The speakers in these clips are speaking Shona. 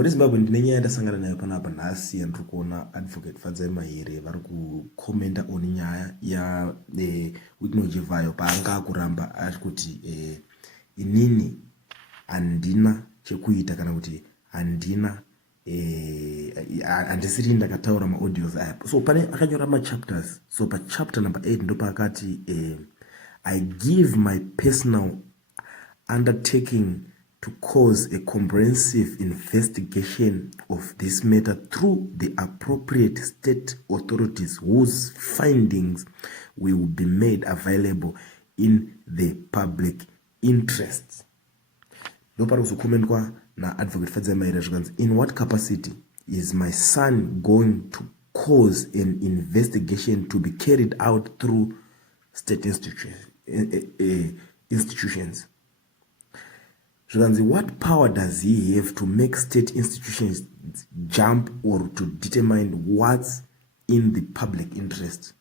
muri Zimbabwe ndine nyaya ndasangana nayo panapa nhasi yandiri kuona advocate Fadzai Mahere vari kukomenda on nyaya Wycliffe Chivayo paanga akuramba ari kuti inini handina chekuita kana kuti handisiri ndakataura maaudios aya. So pane akanyora machapters. So pachapter number 8 ndo paakati I give my personal undertaking to cause a comprehensive investigation of this matter through the appropriate state authorities whose findings will be made available in the public interest. Nopari kuzokomendwa na advocate Fadzai Mahere zvikanzi, in what capacity is my son going to cause an investigation to be carried out through state institutions? Zvikanzi, what power does he have to make state institutions jump or to determine what's in the public interest?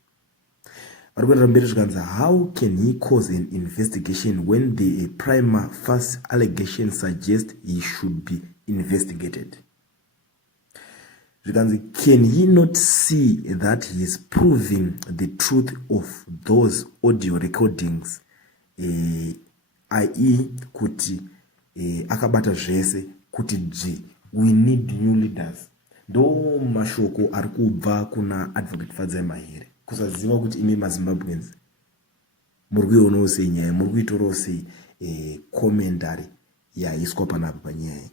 How can he cause an investigation when the prima facie allegation suggests he should be investigated? Can he not see that he is proving the truth of those audio recordings, i.e. kuti akabata zvese kuti we need new leaders? Ndo mashoko ari kubva kuna advocate Fadzai Mahere. Kusaziva kuti imi maZimbabweans muri kuionawo sei nyaya, muri kuitorawo sei commentary yaiswa panapa panyaya.